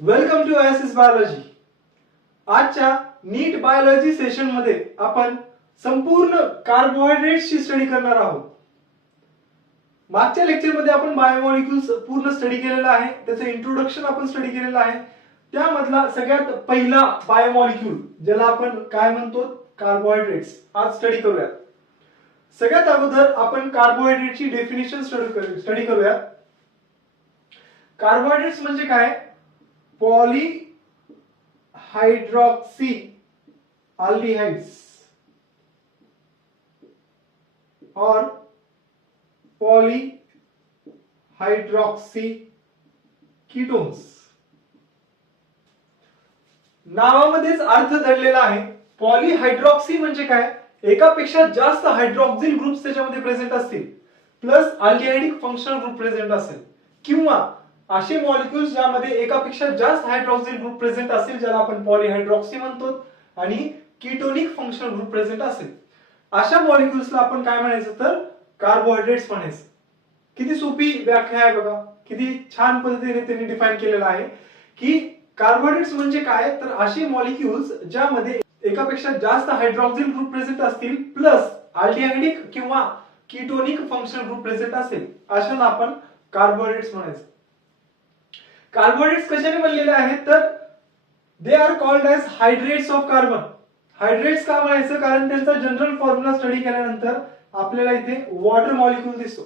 Welcome to S biology. आजच्या नीट biology session मध्ये आपण संपूर्ण कार्बोहायड्रेट्सची स्टडी करणार आहोत। मागच्या लेक्चर मध्ये आपण बायोमॉलिक्युल्स पूर्ण स्टडी केलेला आहे, त्याचं इंट्रोडक्शन आपण स्टडी केलेलं आहे। त्यामधला सगळ्यात पहिला बायोमॉलिक्यूल ज्याला आपण काय म्हणतो कार्बोहायड्रेट्स, आज स्टडी करूया। सगळ्यात अगोदर आपण कार्बोहायड्रेटची डेफिनेशन स्टडी करूया। कार्बोहायड्रेट्स म्हणजे काय? पॉलीहायड्रॉक्सी aldehydes और पॉलीहायड्रॉक्सी कीटोन्स। नावामध्येच अर्थ दडलेला आहे। पॉलीहायड्रॉक्सी म्हणजे काय? एकापेक्षा जास्त हायड्रॉक्सिल ग्रुप्स त्याच्यामध्ये प्रेझेंट असतील plus aldehydic functional group present असेल, किंवा असे मॉलिक्युल्स ज्यामध्ये एकापेक्षा जास्त हायड्रॉक्सिल ग्रुप प्रेझेंट असेल ज्याला आपण पॉलीहायड्रॉक्सी म्हणतो, आणि कीटोनिक फंक्शनल ग्रुप प्रेझेंट असेल, अशा मॉलिक्युल्सला आपण काय म्हणायचं तर कार्बोहायड्रेट्स म्हणायचं। किती सोपी व्याख्या आहे बघा, किती छान पद्धतीने त्यांनी डिफाइन केलेलं आहे की कार्बोहायड्रेट्स म्हणजे काय तर असे मॉलिक्युल्स ज्यामध्ये एकापेक्षा जास्त हायड्रॉक्सिल ग्रुप प्रेझेंट असतील प्लस अल्डिहाइडिक किंवा कीटोनिक फंक्शनल ग्रुप प्रेझेंट असेल, अशाला आपण कार्बोहायड्रेट्स म्हणायचं। कार्बोहायड्रेट्स कशाने बनलेले आहेत तर they are called as hydrates of carbon. Hydrates का म्हणायचं? कारण त्यांचा जनरल फॉर्म्युला स्टडी केल्यानंतर आपल्याला इथे वॉटर मॉलिक्यूल दिसतो।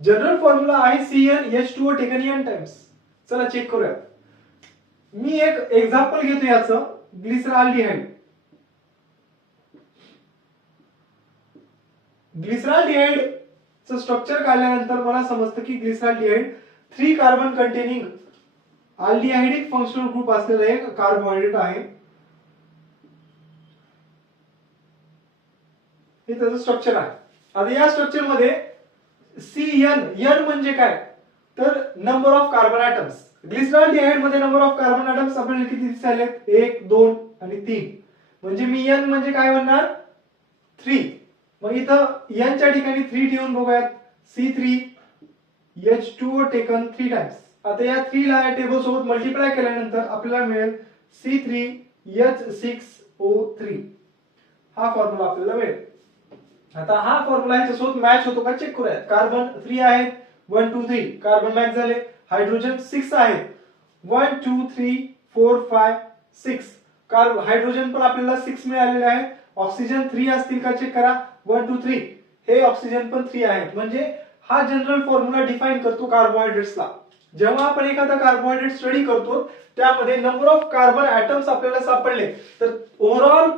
जनरल फॉर्म्युला आहे CnH2O टेकन n टाइम्स। चला चेक करूया। मी एक एक्झाम्पल घेतो याचं, ग्लिसरॉल्डिहाइड। ग्लिसरॉल्डिहाइड चं स्ट्रक्चर काढल्यानंतर मला समजतं की glyceraldehyde 3 carbon containing aldehydic functional group असलेला एक कार्बोहायड्रेट आहे। हे त्याचं स्ट्रक्चर आहे। आता या स्ट्रक्चर मध्ये Cn म्हणजे काय तर number of carbon atoms. Glyceraldehyde मध्ये नंबर ऑफ कार्बन ॲटम्स आपल्याला किती दिसायले? 1 2 आणि 3। म्हणजे मी n म्हणजे काय म्हणणार 3। मग इथं n च्या ठिकाणी 3 ठेवून बघूयात। C3H2O taken 3 times. आता या 3 ला या टेबल सोबत मल्टिप्लाय केल्यानंतर आपल्याला मिळेल C3H6O3। हा फॉर्म्युला आपल्याला मिळेल। आता हा फॉर्म्युला ह्याच्यासोबत मॅच होतो का चेक करूया। कार्बन 3 आहेत, 1 2 3 कार्बन मॅच झाले। हायड्रोजन 6 आहेत, 1 2 3 4 5 6 कार्बन हायड्रोजन पण आपल्याला 6 मिळालेले आहेत। ऑक्सिजन 3 असतील का चेक करा, 1 2 3 हे ऑक्सिजन पण 3 आहेत। म्हणजे हा जनरल फॉर्म्युला डिफाइन करतो कार्बोहायड्रेट्सला। जेव्हा आपण एखादा कार्बोहायड्रेट स्टडी करतो त्यामध्ये नंबर ऑफ कार्बन ॲटम्स आपल्याला सापडले तर ओव्हरऑल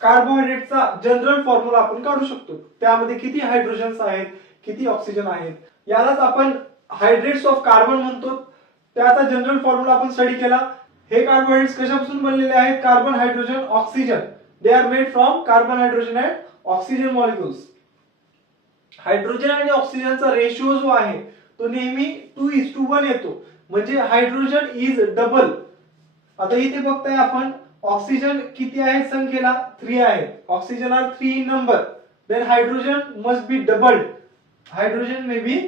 कार्बोहायड्रेटचा जनरल फॉर्म्युला आपण काढू शकतो। त्यामध्ये किती हायड्रोजन्स आहेत, किती ऑक्सिजन आहेत, यालाच आपण हायड्रेट्स ऑफ कार्बन म्हणतो। त्याचा जनरल फॉर्म्युला आपण स्टडी केला। हे कार्बोहायड्रेट्स कशापासून बनलेले आहेत? Carbon hydrogen oxygen. They are made from carbon hydrogen and oxygen molecules. Hydrogen आणि ऑक्सिजनचा रेशिओ जो आहे तो नेहमी 2:1 येतो, म्हणजे हायड्रोजन इज डबल। आता इथे बघताय आपण ऑक्सिजन किती आहे संख्येला? 3 आहे। Oxygen are 3 in number, then hydrogen must be doubled, hydrogen may be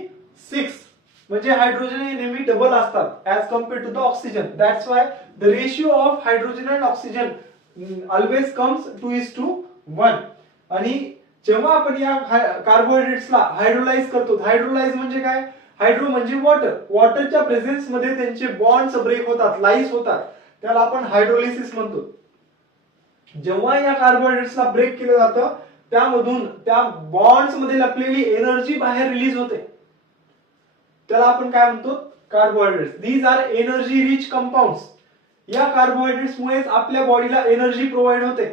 6। म्हणजे हायड्रोजन हे नेहमी डबल असतात as compared to the oxygen. That's why the ratio of hydrogen and oxygen always comes 2:1। आणि जेव्हा आपण या कार्बोहायड्रेट्सला हायड्रोलाइज करतो, हायड्रोलाइज म्हणजे काय? हायड्रो म्हणजे वॉटर। वॉटरच्या प्रेझेन्स मध्ये त्यांचे बॉन्ड्स ब्रेक होतात, लाईज होतात, त्याला आपण हायड्रोलिसिस म्हणतो। जेव्हा या कार्बोहायड्रेट्सला ब्रेक केलं जातं त्यामधून त्या बॉन्ड्स मध्ये लपलेली एनर्जी बाहेर रिलीज होते, त्याला आपण काय म्हणतो? Carbohydrates. These are energy rich compounds. या कार्बोहायड्रेट्स मुळेच आपल्या बॉडीला एनर्जी प्रोव्हाइड होते।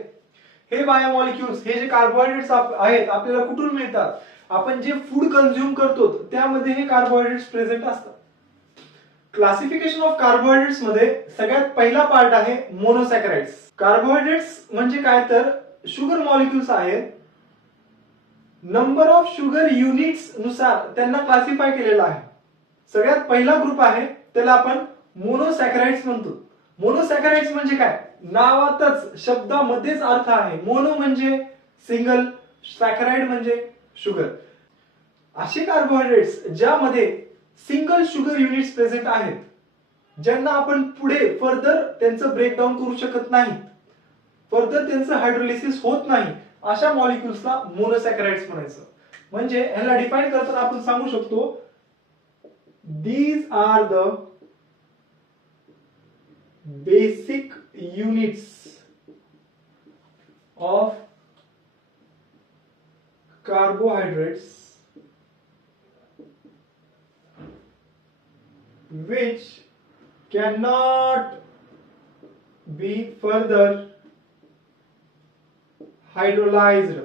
हे बायोमॉलिक्युल्स, हे जे कार्बोहायड्रेट्स आहेत आपल्याला कुठून मिळतात? आपण जे फूड कंझ्युम करतो त्यामध्ये हे कार्बोहायड्रेट्स प्रेझेंट असतात। क्लासिफिकेशन ऑफ कार्बोहायड्रेट्स मध्ये सगळ्यात पहिला पार्ट आहे मोनोसॅकराइड्स। कार्बोहायड्रेट्स म्हणजे काय तर शुगर मॉलिक्युल्स आहेत। नंबर ऑफ शुगर युनिट्स नुसार त्यांना क्लासिफाय केलेलं आहे। सगळ्यात पहिला ग्रुप आहे त्याला आपण मोनोसॅकराइड्स म्हणतो। मोनोसॅकराइड्स म्हणजे काय? नावातच शब्दामध्येच अर्थ आहे। मोनो म्हणजे सिंगल, सॅकराइड म्हणजे शुगर। असे कार्बोहायड्रेट्स ज्यामध्ये सिंगल शुगर युनिट्स प्रेझेंट आहेत ज्यांना आपण पुढे फर्दर त्यांचं ब्रेकडाऊन करू शकत नाही, फर्दर त्यांचं हायड्रोलिसिस होत नाही, अशा मॉलिक्युल्सला मोनोसॅकराइड्स म्हणायचं. म्हणजे ह्याला डिफाइन करताना आपण सांगू शकतो these are the basic units of carbohydrates which cannot be further hydrolyzed.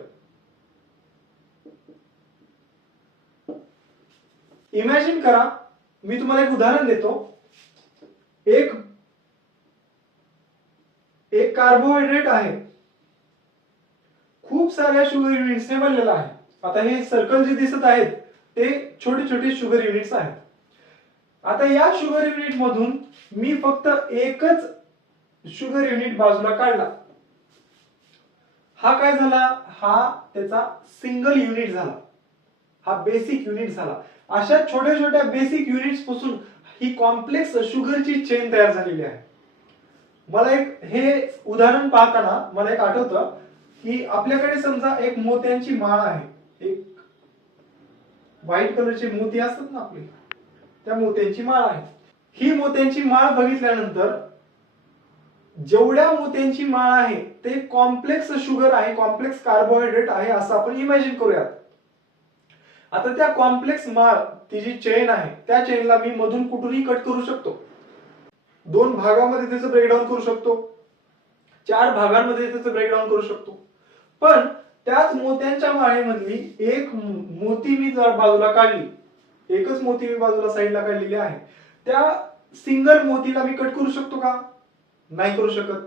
Imagine करा, मी तुम्हाला एक उदाहरण देतो. एक कार्बोहायड्रेट आहे, खूप साऱ्या शुगर युनिट्सने बनलेला आहे. आता हे सर्कल जे दिसत आहेत ते छोटे छोटे शुगर युनिट्स आहेत. आता या शुगर युनिट मधून मी फक्त एकच शुगर युनिट बाजूला काढला. हा काय झाला? हा त्याचा सिंगल युनिट झाला, हा बेसिक युनिट झाला. अशा छोट्या छोट्या बेसिक युनिट्स पासून ही कॉम्प्लेक्स शुगरची चेन तयार झालेली आहे. मला एक हे उदाहरण पाहताना मला एक आठवतं की आपल्याकडे समजा एक मोत्यांची माळ आहे, एक व्हाईट कलरचे मोती असतात ना आपले, त्या मोत्यांची माळ आहे. ही मोत्यांची माळ बघितल्यानंतर जेवढ्या मोत्यांची माळ आहे ते कॉम्प्लेक्स शुगर आहे, कॉम्प्लेक्स कार्बोहायड्रेट आहे असं आपण इमॅजिन करूयात. आता त्या कॉम्प्लेक्स माळ, ती जी चेन आहे त्या चेनला मी मधून कुठूनही कट करू शकतो, 2 भागामध्ये त्याचं ब्रेकडाऊन करू शकतो, 4 भागांमध्ये त्याचं ब्रेकडाऊन करू शकतो. पण त्याच मोत्यांच्या माळेमधली एक मोती मी जर बाजूला काढली, एकच मोती मी बाजूला साईडला काढलेली आहे, त्या सिंगल मोतीला मी कट करू शकतो का? नाही करू शकत.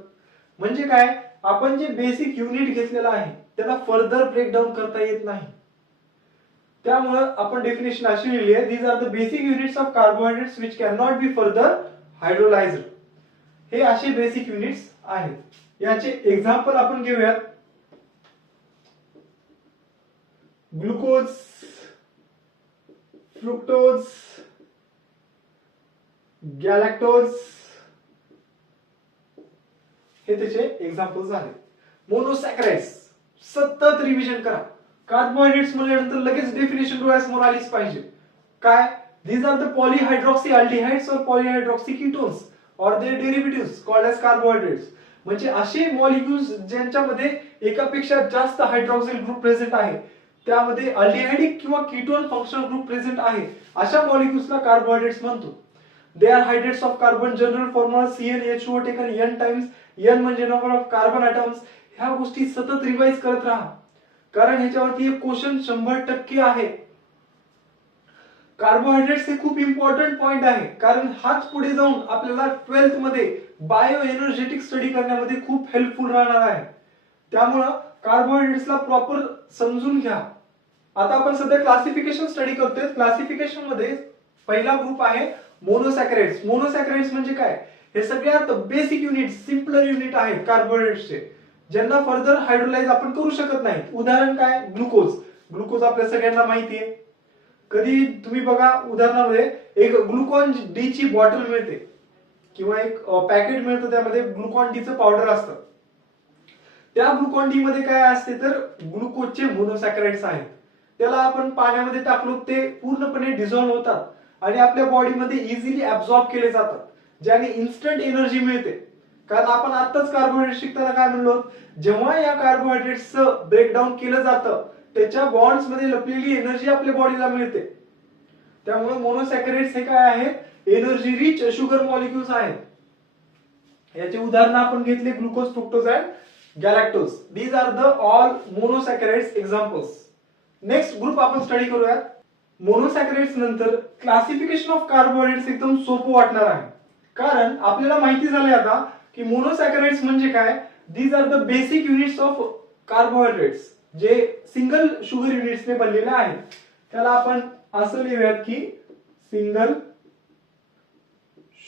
म्हणजे काय, आपण जे बेसिक युनिट घेतलेलं आहे त्याला फर्दर ब्रेकडाऊन करता येत नाही. त्यामुळे आपण डेफिनेशन अशी लिहिली आहे, these are the basic units of carbohydrates which can not be further hydrolysed. हे असे बेसिक युनिट्स आहेत. याचे एक्झाम्पल आपण घेऊयात. ग्लुकोज, फ्रुक्टोज, गॅलॅक्टोज, हे त्याचे एक्झाम्पल्स झाले. मोनोसॅकराइड्स सतत रिव्हिजन करा. कार्बोहायड्रेट्स म्हणल्यानंतर लगेच डेफिनेशन डोळ्यासमोर आलीच पाहिजे. काय? these are the polyhydroxyaldehydes or polyhydroxy ketones or their derivatives called as carbohydrates. म्हणजे असे मॉलिक्युल्स ज्यांच्यामध्ये एकापेक्षा जास्त हायड्रॉक्सिल ग्रुप प्रेझेंट आहे, त्यामध्ये अल्डिहाइडिक किंवा कीटोन फंक्शनल ग्रुप प्रेझेंट आहे, अशा मॉलिक्युल्सला कार्बोहायड्रेट्स म्हणतो. They are hydrates of carbon. General formula CnHO taken n times, n म्हणजे नंबर ऑफ कार्बन ॲटम्स. ह्या गोष्टी सतत रिवाइज करत राहा, कारण ह्याच्यावरती एक क्वेश्चन 100% आहे. कार्बोहायड्रेट्स हे खूप इम्पॉर्टंट पॉइंट आहे, कारण हाच पुढे जाऊन आपल्याला 12th मध्ये बायो एनर्जेटिक स्टडी करण्यामध्ये खूप हेल्पफुल राहणार आहे. त्यामुळे कार्बोहायड्रेट्सला प्रॉपर समजून घ्या. आता आपण सध्या क्लासिफिकेशन स्टडी करतोय. क्लासिफिकेशन मध्ये पहिला ग्रुप आहे मोनोसॅकराइड्स. मोनोसॅकराइड्स म्हणजे काय? हे सगळ्यात बेसिक युनिट, सिम्पलर युनिट आहेत कार्बोहायड्रेट्सचे, ज्यांना फर्दर हायड्रोलाइज आपण करू शकत नाही. उदाहरण काय? ग्लुकोज. ग्लुकोज आपल्या सगळ्यांना माहिती आहे. कधी तुम्ही बघा उदाहरणामध्ये एक ग्लुकॉन डी ची बॉटल मिळते किंवा एक पॅकेट मिळतं, त्यामध्ये ग्लुकॉन डी चं पावडर असतं. त्या ग्लुकॉन डी मध्ये काय असते तर ग्लुकोजचे मोनोसॅकराइड्स आहेत. त्याला आपण पाण्यामध्ये टाकलो ते पूर्णपणे डिझॉल्व्ह होतात आणि आपल्या बॉडीमध्ये इझिली ऍब्सॉर्ब केले जातात, ज्याने इन्स्टंट एनर्जी मिळते. कारण आपण आताच कार्बोहायड्रेट शिकताना काय म्हणलो, जेव्हा या कार्बोहायड्रेट्सचं ब्रेकडाऊन केलं जातं त्याच्या बॉन्ड्स मध्ये लपलेली एनर्जी आपल्या बॉडीला मिळते. त्यामुळे मोनोसॅकराइड्स हे काय आहेत? एनर्जी रिच शुगर मॉलिक्युल्स आहेत. याचे उदाहरण आपण घेतले glucose, fructose and galactose. These are the all monosaccharides examples. Next group आपण स्टडी करूयात. मोनोसॅकराइड्स नंतर क्लासिफिकेशन ऑफ कार्बोहायड्रेट्स एकदम सोपं वाटणार आहे, कारण आपल्याला माहिती झालंय आता की मोनोसॅकराइड्स म्हणजे काय. These are the basic units of carbohydrates, जे सिंगल शुगर युनिट्सने बनलेले आहेत. त्याला आपण असं लिहूयात की सिंगल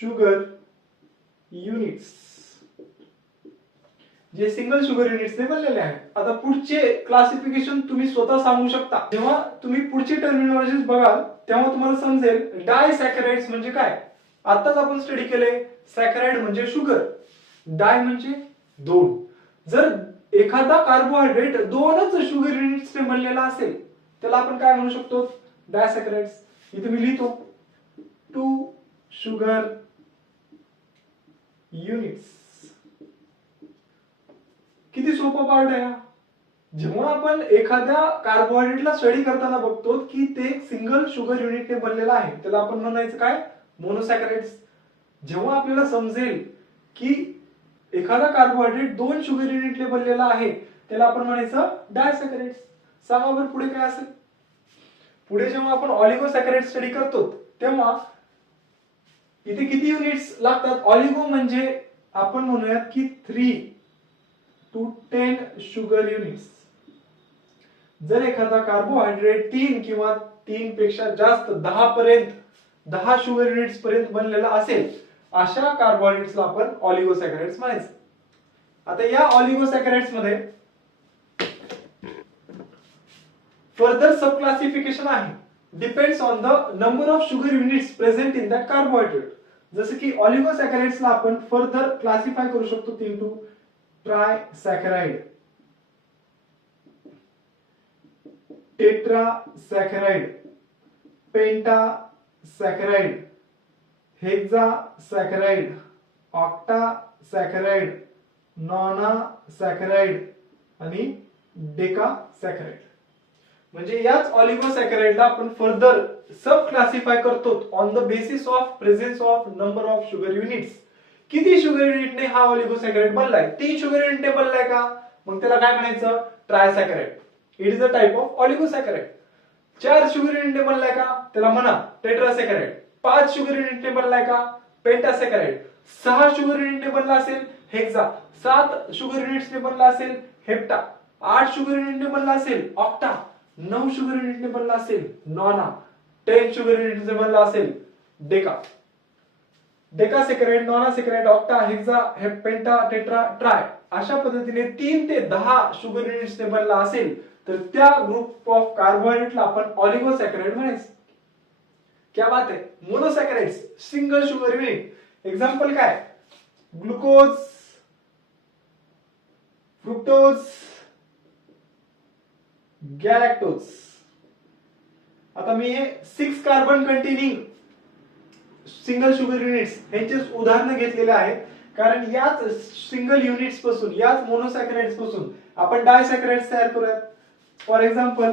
शुगर युनिट्स, जे सिंगल शुगर युनिट्सने बनलेले आहेत. आता पुढचे क्लासिफिकेशन तुम्ही स्वतः सांगू शकता. जेव्हा तुम्ही पुढची टर्मिनॉलॉजीज बघाल तेव्हा तुम्हाला समजेल डायसॅकराइड्स म्हणजे काय. आताच आपण स्टडी केले सॅकराइड म्हणजे शुगर, डाय म्हणजे दोन. जर एखादा कार्बोहायड्रेट दोनच शुगर युनिट्सने बनलेला असेल त्याला आपण काय म्हणू शकतो, डायसॅकराइड्स. इथे मी लिहितो 2 शुगर युनिट्स. किती सोपा पार्ट आहे हा. जेव्हा आपण एखाद्या कार्बोहायड्रेटला स्टडी करताना बघतो की ते सिंगल शुगर युनिटने बनलेला आहे त्याला आपण म्हणायचं काय, मोनोसॅकराइड्स. जेव्हा आपल्याला समजेल की एखादा कार्बोहायड्रेट दोन शुगर युनिटने बनलेला आहे त्याला आपण म्हणायचं डायसॅकराइड्स. सांगा बरं पुढे काय असेल. पुढे जेव्हा आपण ऑलिगोसॅकराइड स्टडी करतो तेव्हा इथे किती युनिट्स लागतात. ऑलिगो म्हणजे आपण म्हणूयात की 3 to 10 शुगर युनिट्स. जर एखादा कार्बोहायड्रेट 3 किंवा 3 पेक्षा जास्त 10 पर्यंत 10 शुगर युनिट्स पर्यंत बनलेला असेल अशा कार्बोहायड्रेट्सला आपण ऑलिगोसॅकराइड्स म्हणायचं. आता या ऑलिगोसॅकराइड्स मध्ये फर्दर सब क्लासिफिकेशन आहे. Depends on the number of sugar units present in that carbohydrate. जसं की ऑलिगोसॅकराइड्सला आपण फर्दर क्लासिफाय करू शकतो इंटू ट्रायसॅकराइड, टेट्रासॅकराइड, पेंटासॅकराइड, हेक्सासॅकराइड, ऑक्टासॅकराइड, नॉनासॅकराइड आणि डेकासॅकराइड. म्हणजे याच ऑलिगोसॅकराइडला आपण फर्दर सब क्लासिफाय करतो on the basis of presence of number of sugar units. किती शुगर युनिटने हा ऑलिगोसॅकराइड बनलाय, 3 शुगर युनिटने बनलाय का, मग त्याला काय म्हणायचं, trisaccharide. It is a type of oligosaccharide. 4 sugar युनिटने बनलाय का त्याला म्हणा टेट्रासॅकराइड. 5 शुगर युनिटने बनलाय का पेंटासॅकराइड. 6 शुगर युनिटने बनला असेल हेक्सा. 7 शुगर युनिट्सने बनला असेल हेप्टा. 8 शुगर युनिटने बनला असेल ऑक्टा. 9 शुगर युनिटने बनला असेल नॉना. 10 शुगर युनिटने बनला असेल डेका. डेकासॅकराइड, नॉनासॅकराइड, ऑक्टा, हेक्सा, पेंटा, टेट्रा, ट्राय अशा पद्धतीने 3 ते 10 शुगर युनिट्सने बनला असेल तर त्या ग्रुप ऑफ कार्बोहायड्रेटला आपण ऑलिगोसॅकराइड म्हणायचं. क्या बात है. मोनोसॅकराइड्स सिंगल शुगर युनिट. एक्झाम्पल काय, ग्लुकोज, फ्रुक्टोज, गॅलॅक्टोज. आता मी हे 6 carbon containing single sugar units यांचे उदाहरण घेतलेले आहेत कारण याच सिंगल युनिट्स पासून याच मोनोसॅकराइड्स पासून आपण डायसॅकराइड्स तयार करूयात. फॉर एक्झाम्पल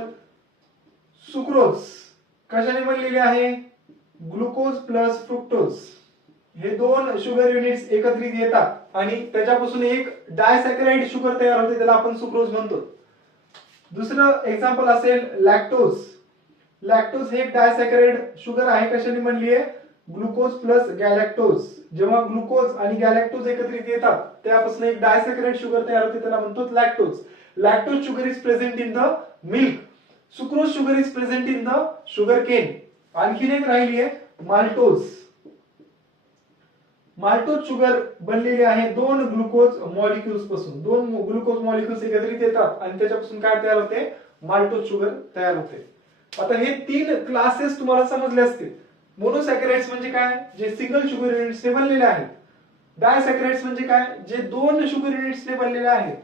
सुक्रोज कशाने बनलेले आहे, ग्लुकोज प्लस फ्रुक्टोज. हे 2 शुगर युनिट्स एकत्रित येतात आणि त्याच्यापासून एक डायसॅकराइड शुगर तयार होते त्याला आपण सुक्रोज म्हणतो. दुसरं एक्झाम्पल असेल लॅक्टोज. लॅक्टोज हे एक डायसॅकराइड शुगर आहे, कशाने बनली आहे, ग्लुकोज प्लस गॅलॅक्टोज. जेव्हा ग्लुकोज आणि गॅलॅक्टोज एकत्रित येतात त्यापासून एक डायसॅकराइड शुगर तयार होते त्याला म्हणतो lactose. Lactose sugar is present in the milk. Sucrose sugar is present in the sugar cane. आणखीन एक राहिली आहे माल्टोज. माल्टोज शुगर बनलेली आहे 2 ग्लुकोज मॉलिक्युल्स पासून. 2 ग्लुकोज मॉलिक्युल्स एकत्रित येतात आणि त्याच्यापासून काय तयार होते, माल्टोज शुगर तयार होते. आता हे 3 क्लासेस तुम्हाला समजले असतील. मोनोसॅकराइड्स म्हणजे काय, जे सिंगल शुगर युनिट्सने बनलेले आहेत. डायसॅकराइड्स म्हणजे काय, जे 2 शुगर युनिट्सने बनलेले आहेत.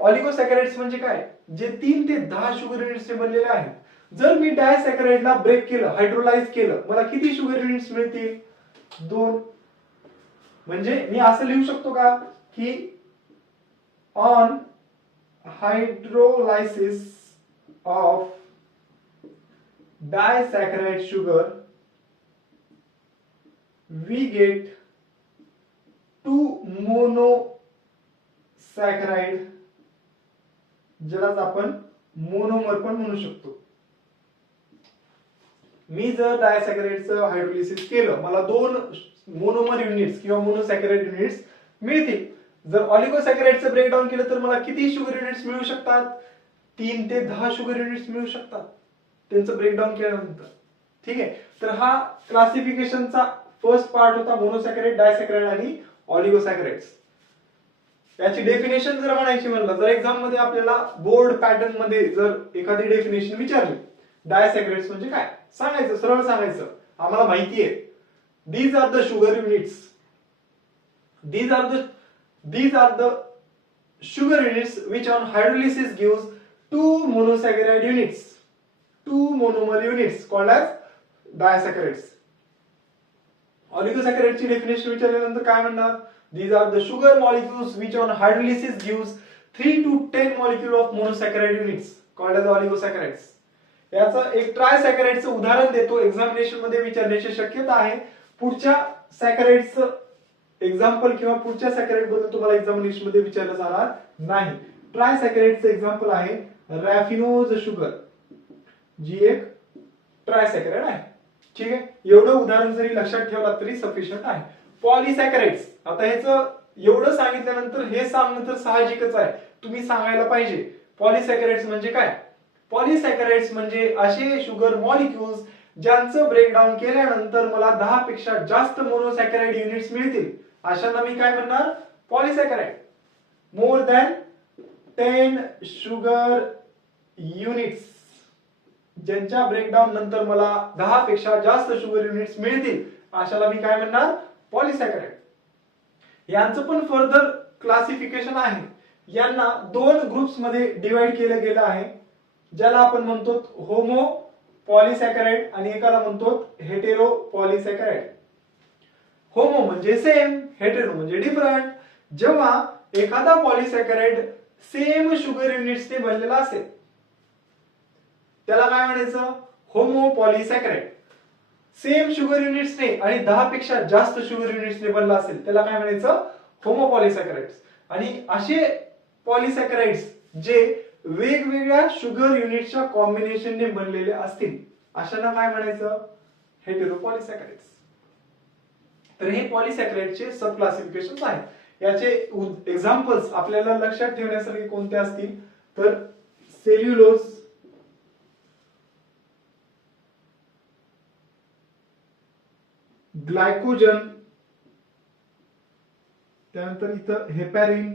ऑलिगोसॅकराइड्स म्हणजे काय, जे 3 ते 10 शुगर युनिट्सने बनलेले आहेत. जर मी डायसॅकराइडला ब्रेक केलं, हायड्रोलाइज केलं, मला किती शुगर युनिट्स मिळतील, 2. म्हणजे मी असं लिहू शकतो का की on hydrolysis of disaccharide sugar we get 2 monosaccharide ज्यालाच आपण मोनोमर पण म्हणू शकतो. मी जर डायसॅकराइडचं हायड्रोलिसिस केलं मला 2 मोनोमर युनिट्स किंवा मोनोसॅकराइड युनिट्स मिळतील. जर ऑलिगोसॅकराइडचं ब्रेकडाऊन केलं तर मला किती शुगर युनिट्स मिळू शकतात, 3 ते 10 शुगर युनिट्स मिळू शकतात त्यांचं ब्रेकडाऊन केल्यानंतर. ठीक आहे. तर हा क्लासिफिकेशनचा फर्स्ट पार्ट होता, मोनोसॅकराइड, डायसॅकराइड आणि ऑलिगोसॅकराइड्स. याची डेफिनेशन जर म्हणायची म्हणलं तर एक्झाम मध्ये आपल्याला बोर्ड पॅटर्न मध्ये जर एखादी डेफिनेशन विचारली डायसॅकराइड्स म्हणजे काय सांगायचं, सरळ सांगायचं, आम्हाला माहिती आहे These are the sugar units. These are the sugar units which on hydrolysis gives two monosaccharide units, two monomer units called as disaccharides. Oligosaccharides ची डेफिनेशन विचारल्यानंतर काय म्हणणार? These are the sugar molecules which on hydrolysis gives 3 to 10 molecule of monosaccharide units called as oligosaccharides. याचं एक ट्रायसॅकराइडचं उदाहरण देतो, examination मध्ये विचारण्याची शक्यता आहे. पुढच्या सॅकराइडचं एक्झाम्पल किंवा पुढच्या सॅकराइड बद्दल तुम्हाला एक्झामिनेशन मध्ये विचारलं जाणार नाही. ट्रायसॅकराइडचं एक्झाम्पल आहे रॅफिनोज शुगर, जी एक ट्रायसॅकराइड आहे. ठीक आहे, एवढं उदाहरण जरी लक्षात ठेवला तरी सफिशियंट आहे. पॉलिसॅकराइड्स, आता ह्याचं एवढं सांगितल्यानंतर हे सांगणं तर साहजिकच आहे, तुम्ही सांगायला पाहिजे पॉलिसॅकराइड्स म्हणजे काय. पॉलिसॅकराइड्स म्हणजे असे शुगर मॉलिक्युल्स ज्यांचं ब्रेकडाऊन केल्यानंतर मला 10 पेक्षा जास्त मोनोसॅकराइड युनिट्स मिळतील, अशांना मी काय म्हणणार? पॉलिसॅकराइड. मोर दॅन 10 शुगर युनिट्स, ज्यांच्या ब्रेकडाऊन नंतर मला 10 पेक्षा जास्त शुगर युनिट्स मिळतील, अशाला मी काय म्हणणार? पॉलिसॅकराइड. यांचं पण फर्दर क्लासिफिकेशन आहे. यांना 2 ग्रुप्स मध्ये डिवाइड केलं गेलं आहे, ज्याला आपण म्हणतो होमो पॉलिसॅकराइड आणि एकाला म्हणतो हेटेरो पॉलिसॅकराइड. होमो म्हणजे सेम, हेटेरो म्हणजे डिफरंट. जेव्हा एखादा पॉलिसॅकराइड सेम शुगर युनिट्सने बनलेला असेल त्याला काय म्हणायचं? होमो पॉलिसॅकराइड. सेम शुगर युनिट्सने आणि 10 पेक्षा जास्त शुगर युनिट्सने बनला असेल त्याला काय म्हणायचं? होमो पॉलिसॅकराइड्स. आणि असे पॉलिसॅकराइड्स जे वेगवेगळ्या शुगर युनिटच्या कॉम्बिनेशनने बनलेले असतील अशांना काय म्हणायचं? हेटेरो पॉलिसॅकराइड्स. तर हे पॉलिसॅकराइडचे सब क्लासिफिकेशन्स आहेत. याचे एक्झाम्पल्स आपल्याला लक्षात ठेवण्यासाठी कोणते असतील तर सेल्युलोज, ग्लायकोजन, त्यानंतर इथं हेपॅरिन,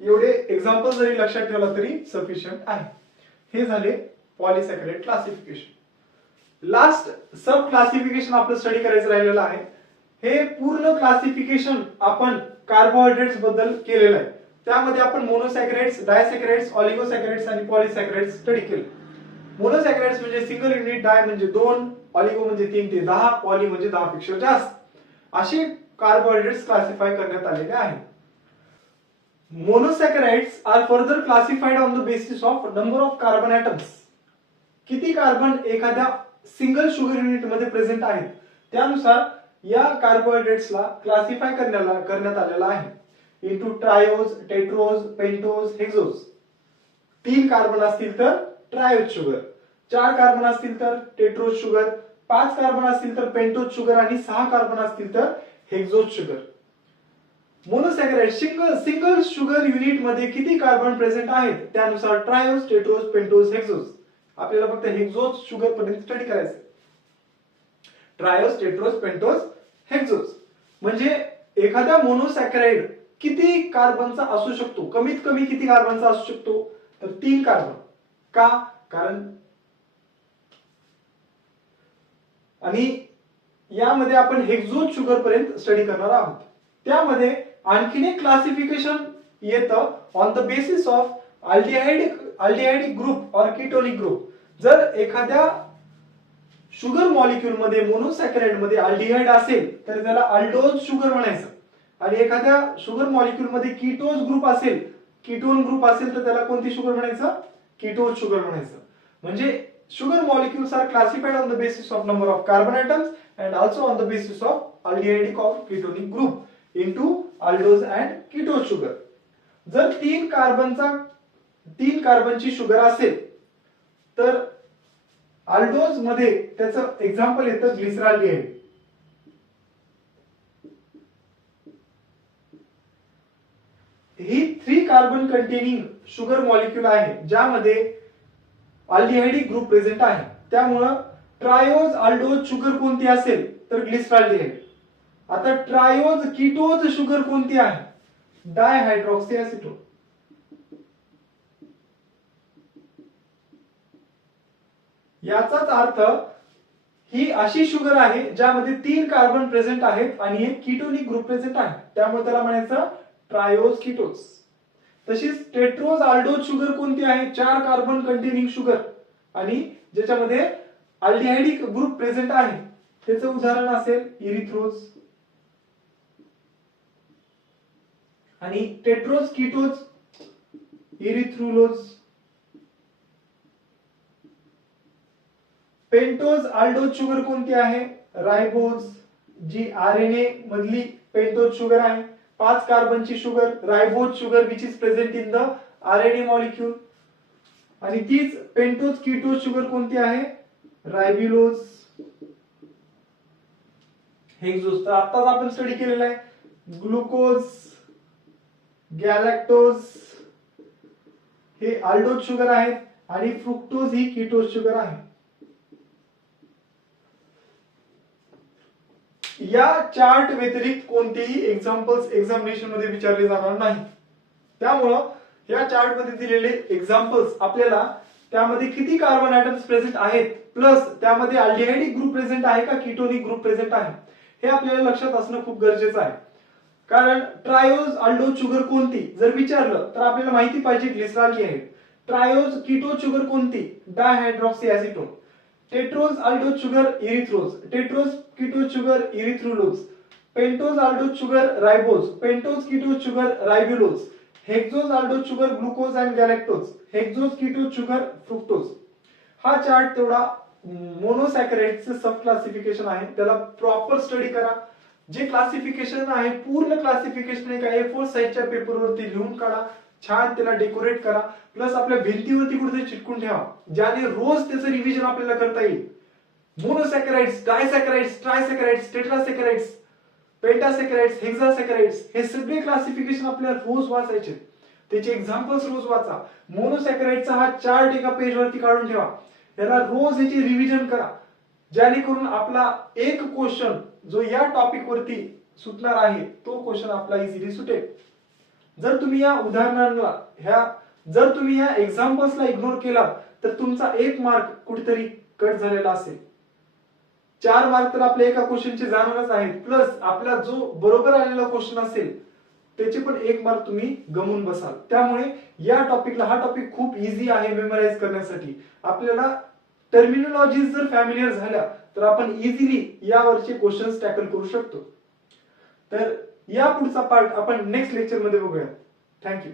एवढे एक्झाम्पल जरी लक्षात ठेवला तरी सफिशियंट आहे. हे झाले पॉलिसॅकराइड क्लासिफिकेशन. लास्ट सब क्लासिफिकेशन आपलं स्टडी करायचं राहिलेलं आहे. हे पूर्ण क्लासिफिकेशन आपण कार्बोहायड्रेट्स बद्दल केलेलं आहे. त्यामध्ये आपण मोनोसॅकराइड्स, डायसॅकराइड्स, ऑलिगोसॅकराइड्स आणि पॉलिसॅकराइड्स स्टडी केले. मोनोसॅकराइड्स म्हणजे सिंगल युनिट, डाय म्हणजे 2, ऑलिगो म्हणजे 3 ते 10, पॉली म्हणजे 10 पेक्षा जास्त, असे कार्बोहायड्रेट्स क्लासिफाय करण्यात आलेले आहेत. Monosaccharides are further classified on the basis of number of carbon atoms. किती कार्बन एखाद्या सिंगल शुगर युनिट मध्ये प्रेझेंट आहेत त्यानुसार या कार्बोहायड्रेट्सला क्लासिफाय करण्यात आलेला आहे. Into triose, tetrose, pentose, hexose. 3 carbon असतील तर ट्रायोज शुगर, 4 कार्बन असतील तर टेट्रोज शुगर, 5 कार्बन असतील तर पेंटोज शुगर आणि 6 कार्बन असतील तर hexose sugar. Monosaccharide single sugar unit मध्ये किती कार्बन प्रेझेंट आहेत त्यानुसार ट्रायोज, टेट्रोज, पेंटोज, हेक्सोज. आपल्याला फक्त हेक्सोज शुगर पर्यंत स्टडी करायचं. ट्रायोज, टेट्रोज, पेंटोज, हेक्सोज म्हणजे एखाद्या मोनोसॅकराइड किती कार्बनचा असू शकतो, कमीत कमी किती कार्बनचा असू शकतो तर 3 कार्बन. का? कारण आणि यामध्ये आपण हेक्सोज शुगर पर्यंत स्टडी करणार आहोत. त्यामध्ये आणखीन एक क्लासिफिकेशन येतं on the basis of aldehydic group और कीटोनिक ग्रुप. जर एखाद्या शुगर मॉलिक्यूल मध्ये मोनोसॅकराइड मध्ये अल्डिहाइड असेल तर त्याला अल्डोज शुगर म्हणायचं, आणि एखाद्या शुगर मॉलिक्यूल मध्ये कीटोज ग्रुप असेल, कीटोन ग्रुप असेल तर त्याला कोणती शुगर म्हणायचं? कीटोज शुगर म्हणायचं. म्हणजे sugar molecules are classified on the basis of number of carbon atoms and also on the basis of aldehydic or ketonic group into aldose and ketose sugar. जर 3 कार्बनची sugar असेल तर अल्डोज मध्ये त्याचं एक्झाम्पल येतं glyceraldehyde. ही 3 carbon containing sugar molecule आहे ज्यामध्ये aldehydic group present आहे. त्यामुळे ट्रायोज अल्डोज शुगर कोणती असेल तर ग्लिसरॉल्डिहाइड. आता ट्रायोज कीटोज शुगर कोणती आहे? डायहायड्रॉक्सी एसिटोन. याचाच अर्थ ही अशी शुगर आहे ज्यामध्ये 3 कार्बन प्रेझेंट आहेत आणि एक कीटोनिक ग्रुप प्रेझेंट आहे, त्यामुळे त्याला म्हणायचं ट्रायोज कीटोज. तशीच टेट्रोज आल्डोज शुगर कोणती आहे? 4 कार्बन कंटेनिंग शुगर आणि ज्याच्यामध्ये अल्डिहाइडिक ग्रुप प्रेझेंट आहे. त्याचं उदाहरण असेल इरिथ्रोज. आणि tetrose ketose erythrulose. Pentose aldose sugar कोणती आहे? रायबोज, जी आरएनए मधली पेंटोज शुगर आहे. 5 कार्बनची sugar ribose sugar which is present in the RNA molecule. आणि तीच पेंटोज कीटोज शुगर कोणती आहे? Ribulose, hexose. तर आताच आपण स्टडी केलेला आहे. ग्लुकोज, गॅलॅक्टोज हे आल्डोज शुगर आहेत आणि फ्रुक्टोज ही कीटोज शुगर आहे. या चार्ट व्यतिरिक्त कोणतेही एक्झाम्पल्स एक्झामिनेशन मध्ये विचारले जाणार नाही. त्यामुळं या चार्ट मध्ये दिलेले एक्झाम्पल्स आपल्याला त्यामध्ये किती कार्बन ऍटम्स प्रेझेंट आहेत प्लस त्यामध्ये अल्डिहाइडिक ग्रुप प्रेझेंट आहे का कीटोनिक ग्रुप प्रेझेंट आहे हे आपल्याला लक्षात असणं खूप गरजेचं आहे. कारण ट्रायोज आल्डोज शुगर कोणती जर विचारलं तर आपल्याला माहिती पाहिजे ग्लिसरॉल आहे. ट्रायोज कीटोज शुगर कोणती? Dihydroxy acetone. Tetrose aldose sugar erythrose. Tetrose ketose sugar erythrulose. Pentose aldose sugar ribose. Pentose ketose sugar ribulose. Hexose aldose sugar glucose and galactose. Hexose ketose sugar fructose. हा chart तेवढा मोनोसॅकराइडचे सब classification आहे, त्याला proper study करा. जे classification आहे पूर्ण classification एका A4 साइजच्या पेपरवरती लिहून काढा, छान त्याला डेकोरेट करा, प्लस आपल्या भिंतीवरती कुठेतरी चिटकून ठेवा, ज्याने रोज त्याचं रिव्हिजन आपल्याला करता येईल. मोनोसॅकराइड्स, डायसॅकराइड्स, ट्रायसॅकराइड्स, टेट्रासॅकराइड्स, पेंटासॅकराइड्स, हेक्सासॅकराइड्स हे सगळे क्लासिफिकेशन आपल्याला रोज वाचायचे. त्याचे एक्झाम्पल्स रोज वाचा. मोनोसॅकराइडचा हा चार्ट एका पेजवरती काढून ठेवा. याला रोज याची रिव्हिजन करा, जेणेकरून आपला एक क्वेश्चन जो या टॉपिक वरती सुटणार आहे तो क्वेश्चन आपला इझिली सुटेल. जर तुम्ही या उदाहरणांना जर तुम्ही या एक्झाम्पल्सला इग्नोर केला तर तुमचा 1 मार्क कुठेतरी कट झालेला असेल. 4 मार्क तर आपल्या एका क्वेश्चनचे जाणारच आहेत, प्लस आपला जो बरोबर आलेला क्वेश्चन असेल त्याचे पण 1 मार्क तुम्ही गमवून बसाल. त्यामुळे या टॉपिकला हा टॉपिक खूप इझी आहे मेमराइज करण्यासाठी. आपल्याला टर्मिनॉलॉजी जर फॅमिलियर झाल्या तर आपण इझिली यावरचे क्वेश्चन्स टॅकल करू शकतो. तर या पुढचा पार्ट आपण नेक्स्ट लेक्चर मध्ये बघूया. थँक्यू.